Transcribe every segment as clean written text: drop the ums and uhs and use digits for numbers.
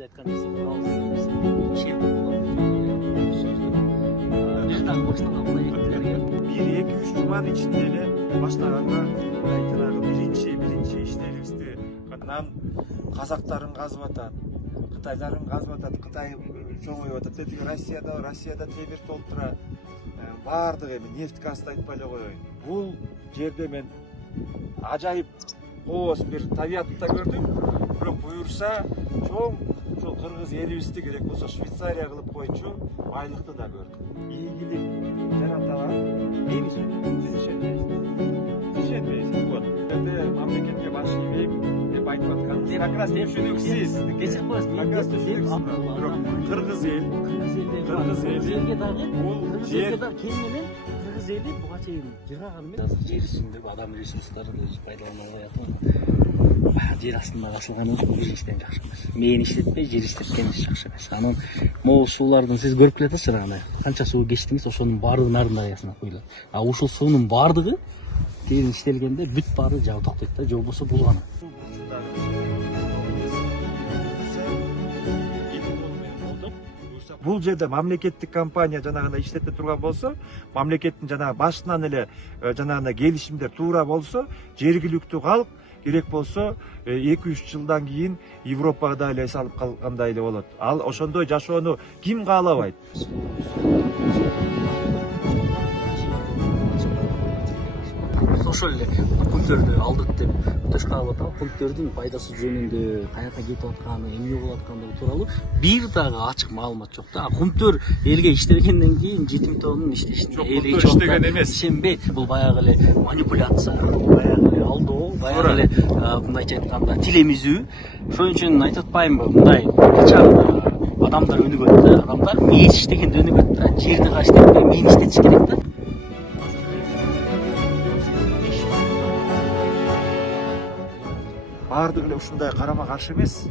Bir, iki, üç cumanın içinde ele başlaganda birinci işleribизди кытайдан казактарын казып атат, кытайларын казып атат, Кытай чоңоюп атат. Тетиги Россияда тебир толтура. Бардыгы эми нефть газды айтпай эле коеюн. Бул жерде мен ажайып кооз бир табиятты да көрдүм. Бирок буюрса чоң ушул кыргыз элибизди керек болсо Швейцария кылып койчу байлыкты да көрдүм. Ийгилик жараталар. Мен сиз ишенбейсиз. Вот. Эде мамлекетке баш ийбейм деп айтып аткан. Как раз Түшүнүксүз. Кечип коесуз. Как раз түшүнүксүз. Бирок кыргыз эли Жерге дагы бул жер кең менен кыргыз эли буга чейин жыргаганы менен жер үстүндө адам ресурстарын өзү пайдаланбай коет. Жер астында касылган бул иштен жакшы эмес. Мени иштетпей жер иштеткен жакшы эмес. Анан могу суулардын сиз көрүп келатасыздар аны. Канча суу кечтиңиз, ошонун баардыгын арын дарыясына куюлат. А ушул суунун баардыгы кийин иштелгенде бүт баары жабы токтойт да, же болбосо булганы. Бул жерде мамлекеттик компания жанагындай иштете турган болсо, мамлекеттин жанагы башынан эле жанагындай келишимдер туура болсо, жергиликтүү калк керек болсо 2-3 жылдан кийин Европага да эле салып калгандай эле болот. Ал ошондой жашоону ким каалабайт? Ошол эле пункттөрдү алдык деп тышкалап атабы, пункттөрдүн пайдасы жөнүндө, каяка кетип атканы, эмне болуп аткандыгы тууралуу бир дагы ачык маалымат жок да. Пункттөр элге иштелгенден кийин жетимтоонун иштешине эл иштеген эмес. Ишенбейт. Бул баягы эле манипуляция, баягы эле алдоо, баягы эле мындайча айтканда тилемизүү. Ошон үчүн айтып атпаймынбы, мындай качан адамдар өнүгөт да, адамдар мен иштегенде өнүгөт да, жерди каштетпей мен иштетиш керек да. Бардыгы эле ушундай карама каршы эмес.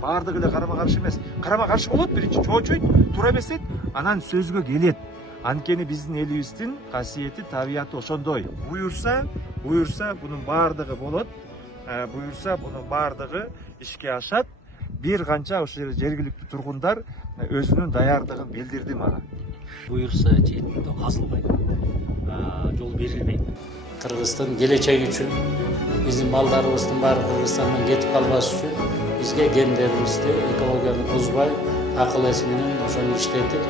Бардыгы эле карама каршы эмес. Карама каршы болот, биринчи чоочойт, туура эмесет, анан сөзгө келет. Анткени биздин элибиздин касиети, табияты ошондой. Буюрса бунун бардыгы болот. Буюрса бунун бардыгы ишке ашат. Бир канча ошол жергиликтүү тургундар өзүнүн даярдыгын билдирди мага. Буюрса жетимдөө казылбайт, жол берилбейт. Кыргыздын келечеги үчүн биздин балдарыбыздын баары Кыргызстандан кетип калбаш үчүн бизге гендерибизди, экологияны бузбай, акыл эс менен ошону иштетип